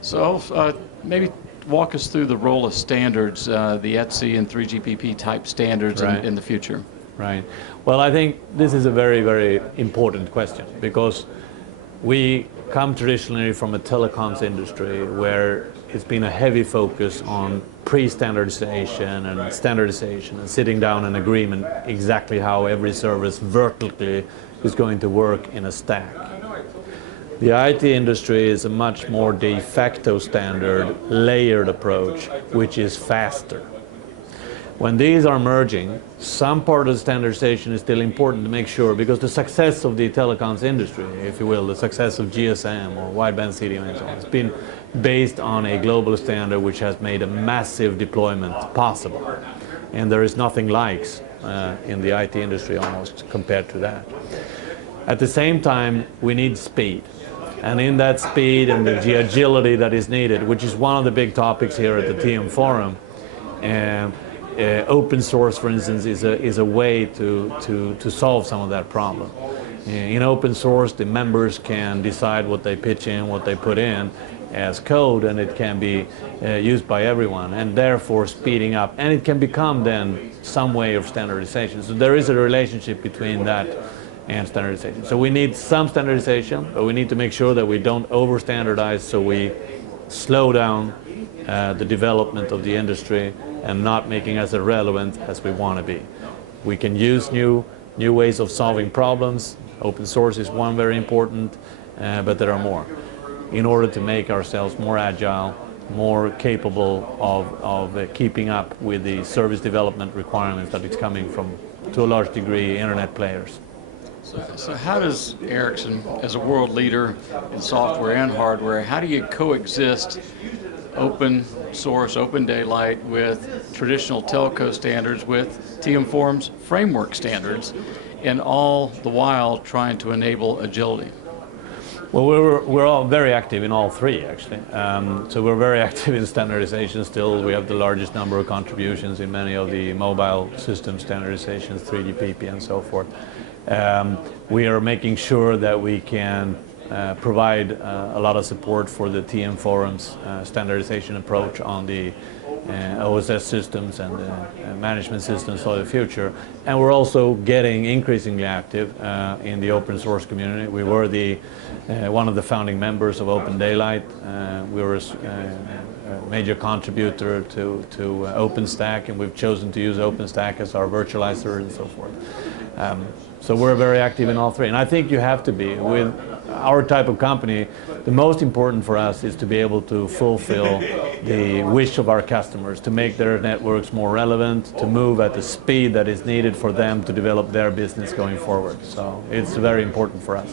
So maybe walk us through the role of standards, the ETSI and 3GPP type standards in the future. Right. Well, I think this is a very, very important question because we come traditionally from a telecoms industry where it's been a heavy focus on pre-standardization and standardization and sitting down an agreement exactly how every service vertically is going to work in a stack. The IT industry is a much more de facto standard, layered approach, which is faster. When these are merging, some part of the standardization is still important to make sure, because the success of the telecoms industry, if you will, the success of GSM or wideband CDMA and so on, has been based on a global standard which has made a massive deployment possible. And there is nothing like in the IT industry almost compared to that. At the same time, we need speed. And in that speed and the agility that is needed, which is one of the big topics here at the TM Forum, open source, for instance, is a way to solve some of that problem. In open source, the members can decide what they pitch in, what they put in as code, and it can be used by everyone, and therefore speeding up. And it can become then some way of standardization. So there is a relationship between that and standardization. So we need some standardization, but we need to make sure that we don't over-standardize, so we slow down the development of the industry and not making us irrelevant as we want to be. We can use new ways of solving problems. Open source is one very important, but there are more, in order to make ourselves more agile, more capable of keeping up with the service development requirements that is coming from, to a large degree, internet players. So how does Ericsson, as a world leader in software and hardware, how do you coexist open source, open daylight with traditional telco standards, with TM Forum's framework standards, and all the while trying to enable agility? Well, we're all very active in all three, actually. So we're very active in standardization still. We have the largest number of contributions in many of the mobile system standardizations, 3GPP and so forth. We are making sure that we can provide a lot of support for the TM Forum's standardization approach on the OSS systems and management systems for the future. And we're also getting increasingly active in the open source community. We were one of the founding members of Open Daylight. We were a major contributor to OpenStack, and we've chosen to use OpenStack as our virtualizer and so forth. So we're very active in all three. And I think you have to be. With our type of company, the most important for us is to be able to fulfill the wish of our customers, to make their networks more relevant, to move at the speed that is needed for them to develop their business going forward. So it's very important for us.